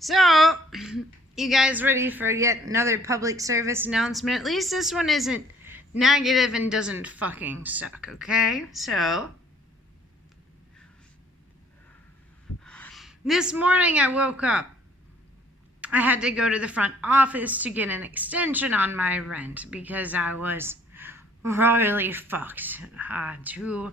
So, you guys ready for yet another public service announcement? At least this one isn't negative and doesn't fucking suck, okay? So, this morning I woke up. I had to go to the front office to get an extension on my rent because I was royally fucked to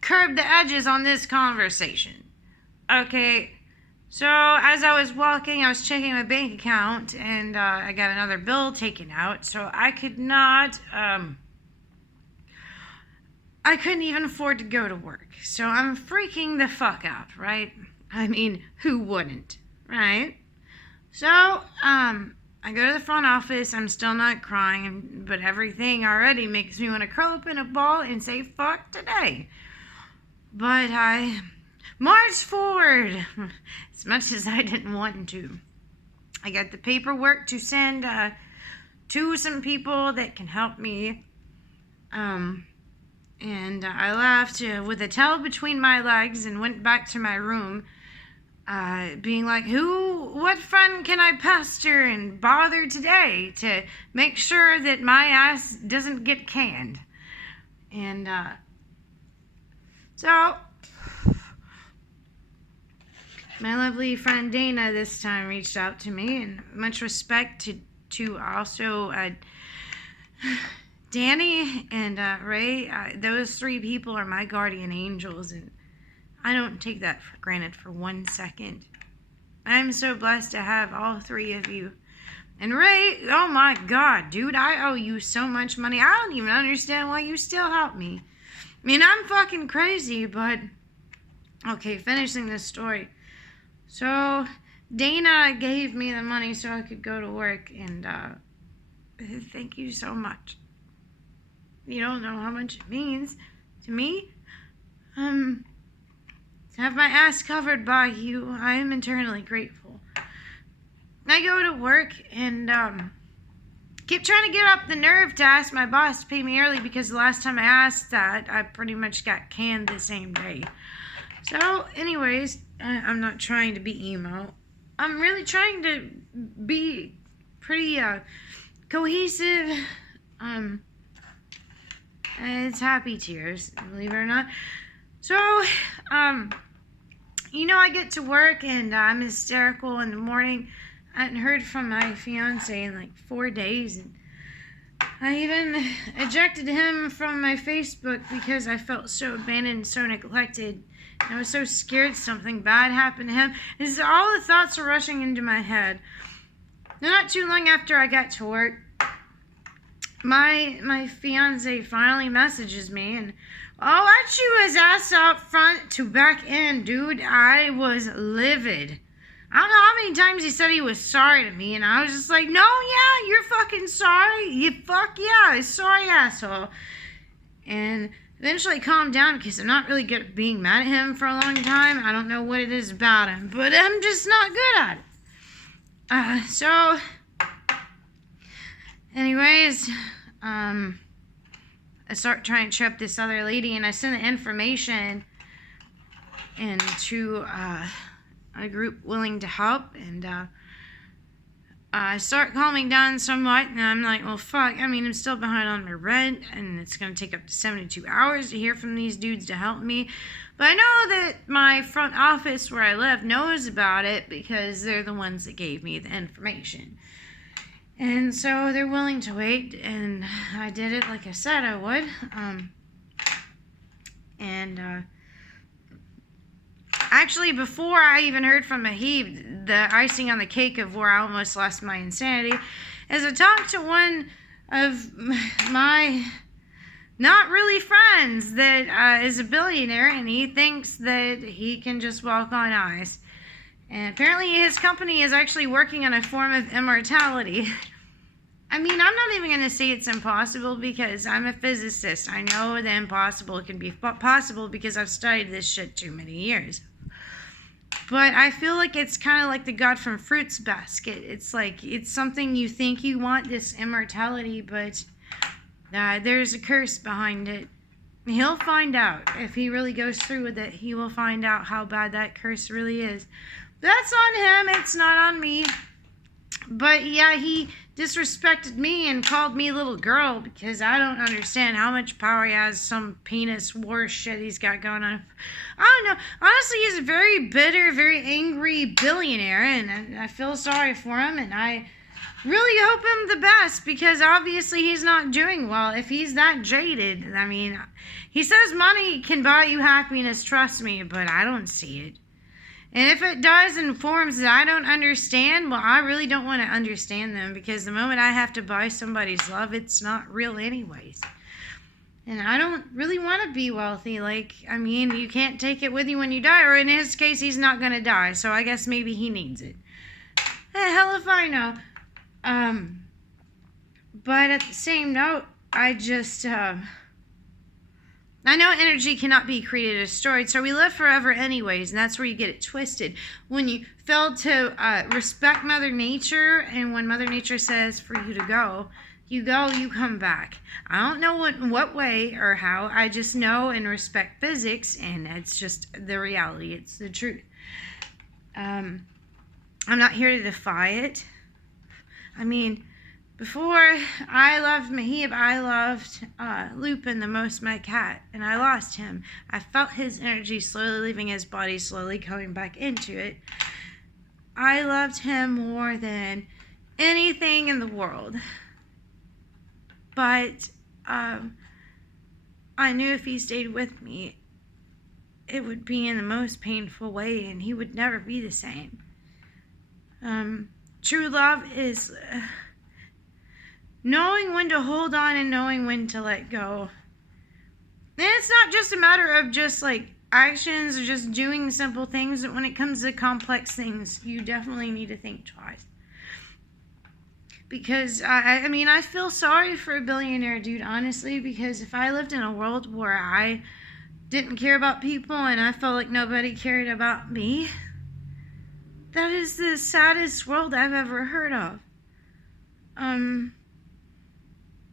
curb the edges on this conversation. Okay, so as I was walking, I was checking my bank account and I got another bill taken out, so I could not, I couldn't even afford to go to work. So I'm freaking the fuck out, right? I mean, who wouldn't, right? So, I go to the front office, I'm still not crying, but everything already makes me want to curl up in a ball and say, fuck today. But I marched forward, as much as I didn't want to. I got the paperwork to send to some people that can help me. And I left with a towel between my legs and went back to my room. Being like, what friend can I pester and bother today to make sure that my ass doesn't get canned? And, so, my lovely friend Dana this time reached out to me, and much respect to also, Danny and, Ray. Those three people are my guardian angels, and I don't take that for granted for 1 second. I'm so blessed to have all three of you. And Ray, oh my God, dude, I owe you so much money. I don't even understand why you still help me. I mean, I'm fucking crazy, but... Okay, finishing this story. So, Dana gave me the money so I could go to work, and, thank you so much. You don't know how much it means to me. To have my ass covered by you, I am eternally grateful. I go to work and keep trying to get up the nerve to ask my boss to pay me early because the last time I asked that, I pretty much got canned the same day. So, anyways, I'm not trying to be emo. I'm really trying to be pretty cohesive. It's happy tears, believe it or not. So, I get to work and I'm hysterical in the morning. I hadn't heard from my fiance in like 4 days. And I even ejected him from my Facebook because I felt so abandoned, so neglected. And I was so scared something bad happened to him. And all the thoughts were rushing into my head. Now, not too long after I got to work, my fiance finally messages me and, oh, aren't you his ass out front to back in, dude? I was livid. I don't know how many times he said he was sorry to me, and I was just like, no, yeah, you're fucking sorry. You fuck yeah, sorry asshole. And eventually calmed down because I'm not really good at being mad at him for a long time. I don't know what it is about him, but I'm just not good at it. So, anyways, I start trying to trip this other lady, and I send the information into a group willing to help, and I start calming down somewhat, and I'm like, well, fuck, I mean, I'm still behind on my rent, and it's going to take up to 72 hours to hear from these dudes to help me, but I know that my front office where I live knows about it because they're the ones that gave me the information. And so they're willing to wait, and I did it like I said I would. Actually, before I even heard from Mahib, the icing on the cake of where I almost lost my insanity, is I talked to one of my not really friends that is a billionaire, and he thinks that he can just walk on ice. And apparently his company is actually working on a form of immortality. I mean, I'm not even going to say it's impossible because I'm a physicist. I know the impossible can be possible because I've studied this shit too many years. But I feel like it's kind of like the God from Fruits basket. It's like, it's something you think you want, this immortality, but there's a curse behind it. He'll find out. If he really goes through with it, he will find out how bad that curse really is. That's on him. It's not on me. But yeah, he disrespected me and called me little girl because I don't understand how much power he has. Some penis war shit he's got going on. I don't know. Honestly, he's a very bitter, very angry billionaire, and I feel sorry for him, and I really hope him the best because obviously he's not doing well if he's that jaded. I mean, he says money can buy you happiness, trust me, but I don't see it. And if it does in forms that I don't understand, well, I really don't want to understand them because the moment I have to buy somebody's love, it's not real anyways. And I don't really want to be wealthy. Like, I mean, you can't take it with you when you die, or in his case, he's not going to die, so I guess maybe he needs it. Hell if I know. But at the same note, I just, I know energy cannot be created or destroyed, so we live forever anyways, and that's where you get it twisted. When you fail to respect Mother Nature, and when Mother Nature says for you to go, you come back. I don't know what way or how, I just know and respect physics, and it's just the reality, it's the truth. I'm not here to defy it. I mean, before I loved Mahib, I loved Lupin the most, my cat, and I lost him. I felt his energy slowly leaving his body, slowly coming back into it. I loved him more than anything in the world. But I knew if he stayed with me, it would be in the most painful way, and he would never be the same. True love is knowing when to hold on and knowing when to let go. And it's not just a matter of just like actions or just doing simple things. When it comes to complex things, you definitely need to think twice. Because, I mean, I feel sorry for a billionaire dude, honestly, because if I lived in a world where I didn't care about people and I felt like nobody cared about me, that is the saddest world I've ever heard of.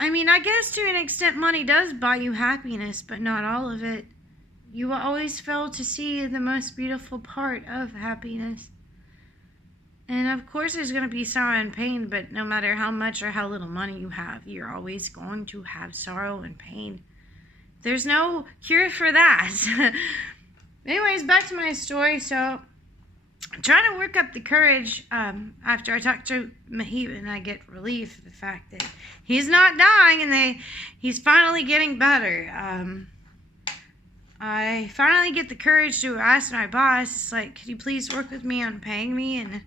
I mean, I guess to an extent money does buy you happiness, but not all of it. You will always fail to see the most beautiful part of happiness. And of course there's going to be sorrow and pain, but no matter how much or how little money you have, you're always going to have sorrow and pain. There's no cure for that. Anyways, back to my story. So I'm trying to work up the courage after I talk to Mahib, and I get relief the fact that he's not dying and he's finally getting better. I finally get the courage to ask my boss, it's like, could you please work with me on paying me? And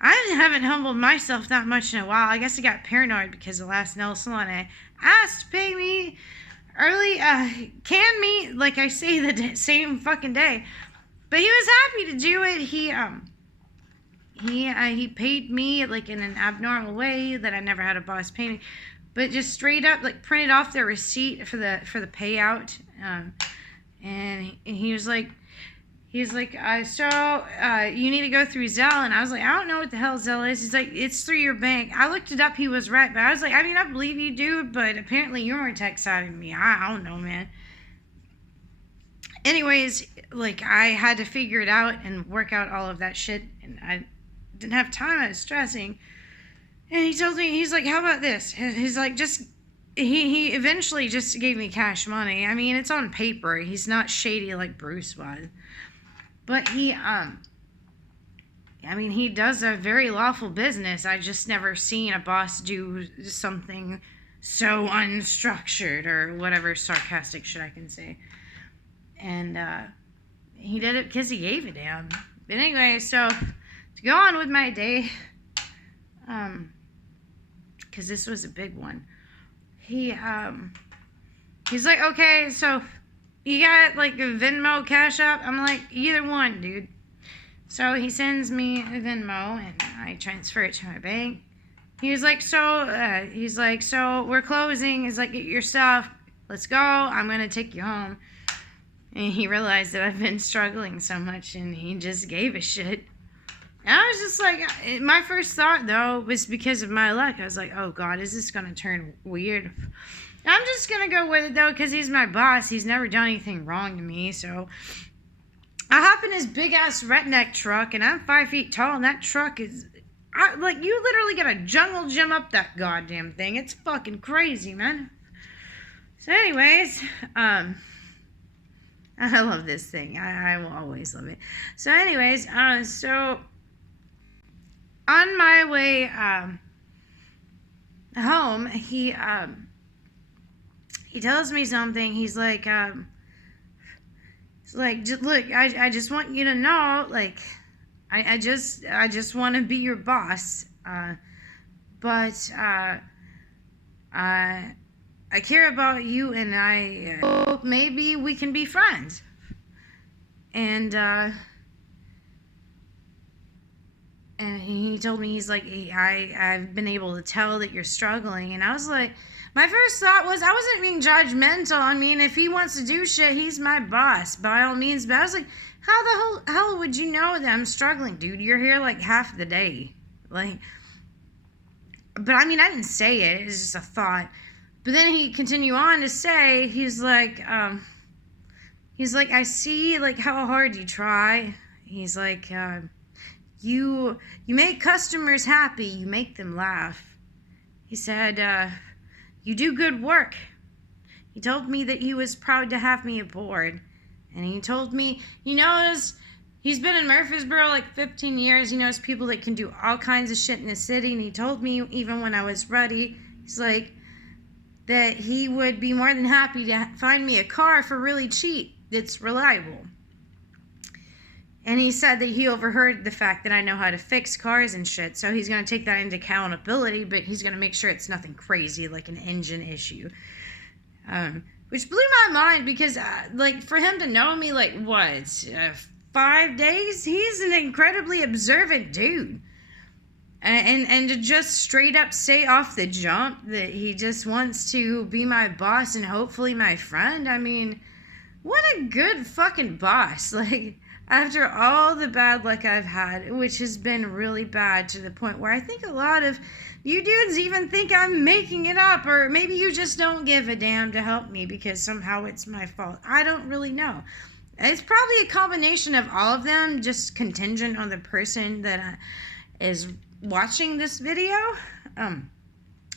I haven't humbled myself that much in a while. I guess I got paranoid because the last nail salon I asked to pay me early, can me, like I say, the same fucking day. But he was happy to do it. He paid me like in an abnormal way that I never had a boss pay me, but just straight up like printed off the receipt for the payout. And he was like, so you need to go through Zelle. And I was like, I don't know what the hell Zelle is. He's like, it's through your bank. I looked it up. He was right, but I was like, I mean, I believe you do, but apparently you're more tech savvy than me. I don't know, man. Anyways, like, I had to figure it out and work out all of that shit, and I didn't have time. I was stressing. And he told me, he's like, how about this? He's like, he eventually just gave me cash money. I mean, it's on paper. He's not shady like Bruce was. But he does a very lawful business. I just never seen a boss do something so unstructured or whatever sarcastic shit I can say. And he did it because he gave a damn. But anyway, so to go on with my day, because this was a big one. He's like, okay, so you got like a Venmo, Cash App? I'm like, either one, dude. So he sends me a Venmo and I transfer it to my bank. He was like, so we're closing. He's like, get your stuff. Let's go. I'm going to take you home. And he realized that I've been struggling so much, and he just gave a shit. And I was just like, my first thought, though, was because of my luck. I was like, oh, God, is this going to turn weird? I'm just going to go with it, though, because he's my boss. He's never done anything wrong to me, so... I hop in his big-ass redneck truck, and I'm 5 feet tall, and that truck is... you literally got a jungle gym up that goddamn thing. It's fucking crazy, man. So anyways, I love this thing. I will always love it. So anyways, so... on my way, home, he tells me something. He's like, look, I just want you to know, like, I just want to be your boss, but I care about you, and I hope maybe we can be friends. And he told me, he's like, I've been able to tell that you're struggling. And I was like, my first thought was, I wasn't being judgmental. I mean, if he wants to do shit, he's my boss, by all means. But I was like, how the hell would you know that I'm struggling, dude? You're here like half the day. Like, but I mean, I didn't say it. It was just a thought. But then he continued on to say, he's like, I see like how hard you try. He's like, you make customers happy. You make them laugh. He said, you do good work. He told me that he was proud to have me aboard. And he told me, he knows, he's been in Murfreesboro like 15 years. He knows people that can do all kinds of shit in the city. And he told me, even when I was ready, he's like, that he would be more than happy to find me a car for really cheap that's reliable. And he said that he overheard the fact that I know how to fix cars and shit, so he's going to take that into accountability, but he's going to make sure it's nothing crazy, like an engine issue. Which blew my mind, because, like, for him to know me, like, 5 days? He's an incredibly observant dude. And to just straight up say off the jump that he just wants to be my boss and hopefully my friend, I mean, what a good fucking boss. Like... after all the bad luck I've had, which has been really bad to the point where I think a lot of you dudes even think I'm making it up, or maybe you just don't give a damn to help me because somehow it's my fault. I don't really know. It's probably a combination of all of them, just contingent on the person that is watching this video. And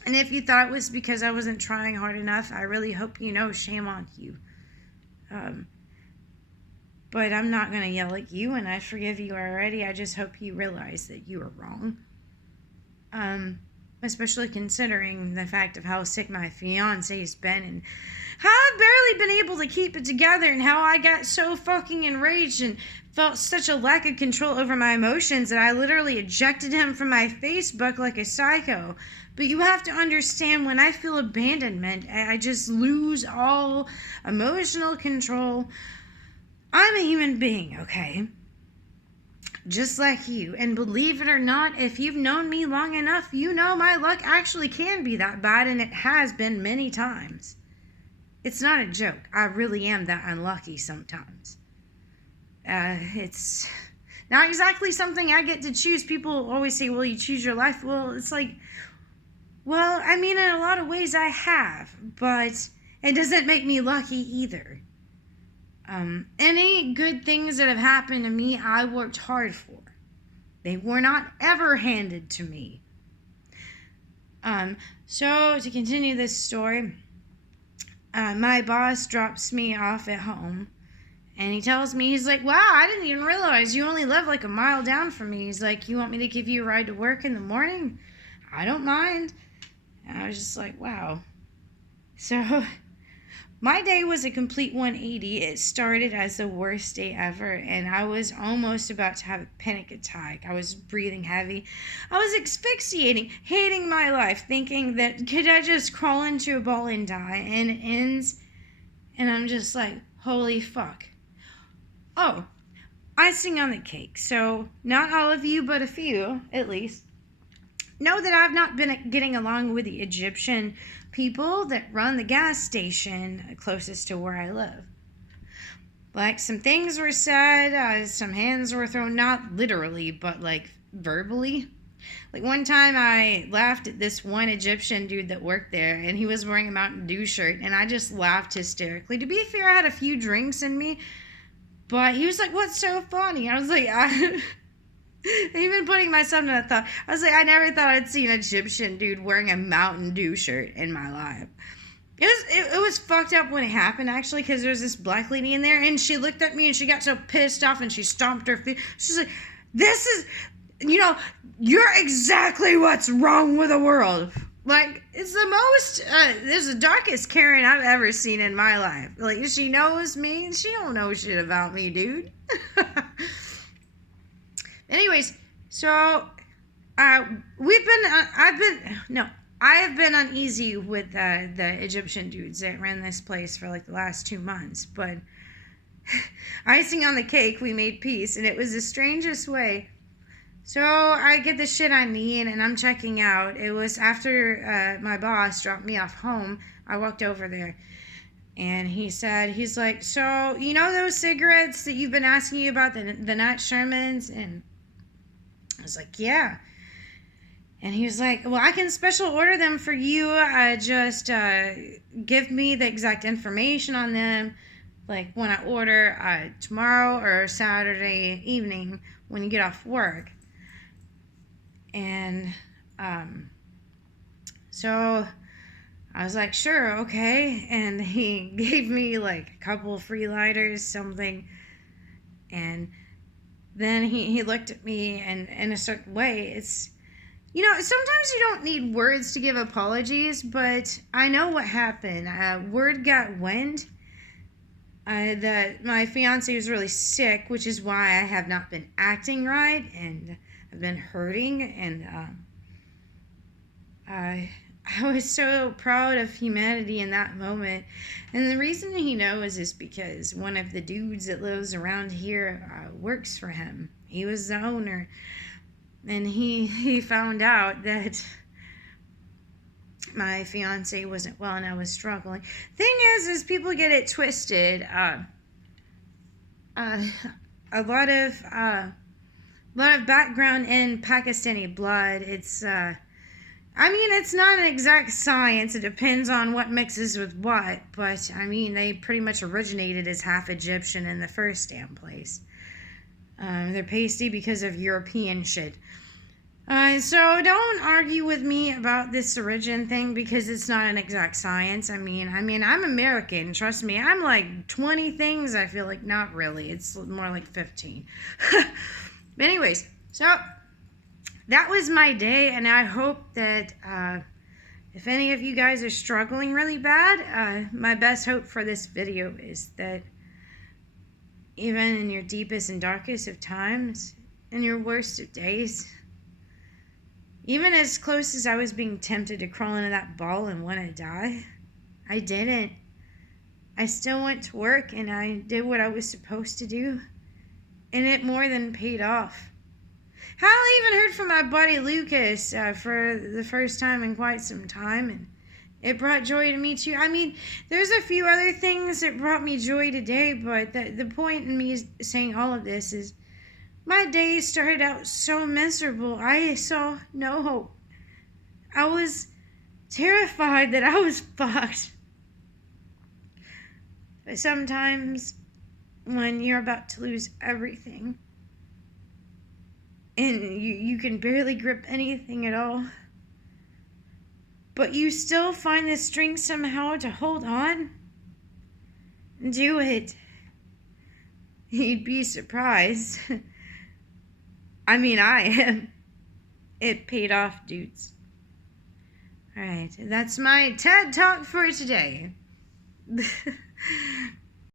if you thought it was because I wasn't trying hard enough, I really hope you know, shame on you. But I'm not going to yell at you, and I forgive you already. I just hope you realize that you were wrong. Especially considering the fact of how sick my fiance's been, and how I've barely been able to keep it together, and how I got so fucking enraged and felt such a lack of control over my emotions that I literally ejected him from my Facebook like a psycho. But you have to understand, when I feel abandonment, I just lose all emotional control. I'm a human being, okay? Just like you. And believe it or not, if you've known me long enough, you know my luck actually can be that bad, and it has been many times. It's not a joke. I really am that unlucky sometimes. It's not exactly something I get to choose. People always say, well, you choose your life. Well, it's like, well, I mean, in a lot of ways I have, but it doesn't make me lucky either. Any good things that have happened to me, I worked hard for. They were not ever handed to me. So to continue this story, my boss drops me off at home, and he tells me, he's like, wow, I didn't even realize you only live like a mile down from me. He's like, you want me to give you a ride to work in the morning? I don't mind. And I was just like, wow. So... my day was a complete 180. It started as the worst day ever, and I was almost about to have a panic attack. I was breathing heavy. I was asphyxiating, hating my life, thinking that could I just crawl into a ball and die? And it ends, and I'm just like, holy fuck. Oh, icing on the cake. So not all of you, but a few, at least, know that I've not been getting along with the Egyptian people that run the gas station closest to where I live. Like, some things were said, some hands were thrown, not literally, but like verbally. Like one time I laughed at this one Egyptian dude that worked there, and he was wearing a Mountain Dew shirt, and I just laughed hysterically. To be fair, I had a few drinks in me, but he was like, "What's so funny?" I was like, even putting myself in that thought, I was like, I never thought I'd see an Egyptian dude wearing a Mountain Dew shirt in my life. It was fucked up when it happened, actually, because there was this black lady in there, and she looked at me, and she got so pissed off, and she stomped her feet. She's like, this is, you're exactly what's wrong with the world. Like, it's the most, this is the darkest Karen I've ever seen in my life. Like, she knows me, and she don't know shit about me, dude. Anyways, so, I have been uneasy with the Egyptian dudes that ran this place for like the last 2 months, but icing on the cake, we made peace, and it was the strangest way. So I get the shit I need, and I'm checking out. It was after my boss dropped me off home. I walked over there, and he's like, so, you know those cigarettes that you've been asking you about, the Nat Shermans? And I was like, yeah. And he was like, well, I can special order them for you. Just give me the exact information on them, like when I order tomorrow or Saturday evening when you get off work. And so I was like, sure, okay. And he gave me like a couple of free lighters, something. And then he looked at me and in a certain way. It's, sometimes you don't need words to give apologies, but I know what happened. Word got wind that my fiance was really sick, which is why I have not been acting right, and I've been hurting, and I was so proud of humanity in that moment. And the reason he knows is because one of the dudes that lives around here works for him. He was the owner. And he found out that my fiance wasn't well and I was struggling. Thing is people get it twisted. A lot of background in Pakistani blood. It's it's not an exact science. It depends on what mixes with what. But they pretty much originated as half Egyptian in the first damn place. They're pasty because of European shit. So don't argue with me about this origin thing because it's not an exact science. I'm American. Trust me. I'm like 20 things. I feel like not really. It's more like 15. But anyways, so that was my day, and I hope that if any of you guys are struggling really bad, my best hope for this video is that even in your deepest and darkest of times, in your worst of days, even as close as I was being tempted to crawl into that ball and want to die, I didn't. I still went to work and I did what I was supposed to do, and it more than paid off. I even heard from my buddy Lucas for the first time in quite some time, and it brought joy to me too. There's a few other things that brought me joy today, but the point in me saying all of this is my day started out so miserable. I saw no hope. I was terrified that I was fucked. But sometimes when you're about to lose everything and you can barely grip anything at all, but you still find the strength somehow to hold on, do it. You'd be surprised. I am. It paid off, dudes. Alright, that's my TED Talk for today.